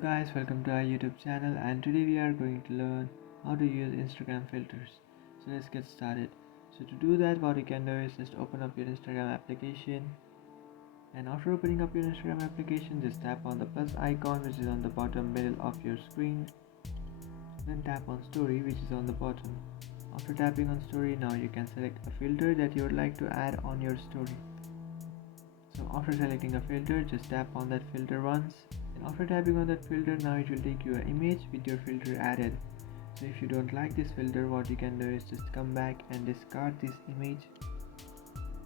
guys, welcome to our YouTube channel, and today we are going to learn how to use Instagram filters. So let's get started. So to do that, what you can do is just open up your Instagram application, and after opening up your Instagram application, just tap on the plus icon which is on the bottom middle of your screen. Then tap on story which is on the bottom. After tapping on story, now you can select a filter that you would like to add on your story. So after selecting a filter, just tap on that filter once. After tapping on that filter, now it will take you an image with your filter added. So if you don't like this filter, what you can do is just come back and discard this image.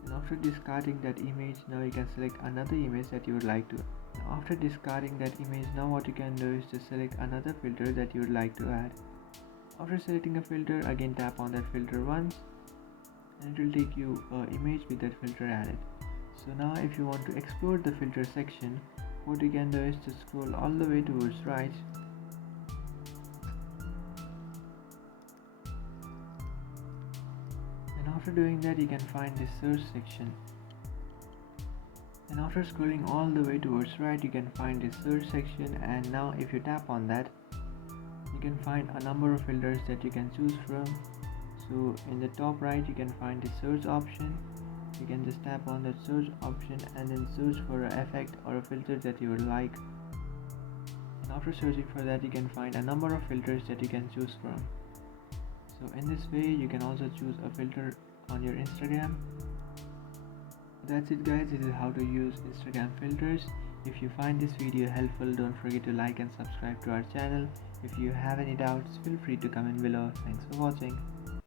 And after discarding that image, now you can select another image that you would like to. Now after discarding that image, now what you can do is just select another filter that you would like to add. After selecting a filter, again tap on that filter once, and it will take you an image with that filter added. So now if you want to explore the filter section, what you can do is just scroll all the way towards right, and after doing that you can find this search section, and after scrolling all the way towards right you can find this search section. And now if you tap on that, you can find a number of filters that you can choose from. So in the top right you can find the search option. You can just tap on that search option and then search for an effect or a filter that you would like. And after searching for that, you can find a number of filters that you can choose from. So in this way, you can also choose a filter on your Instagram. That's it guys, this is how to use Instagram filters. If you find this video helpful, don't forget to like and subscribe to our channel. If you have any doubts, feel free to comment below. Thanks for watching.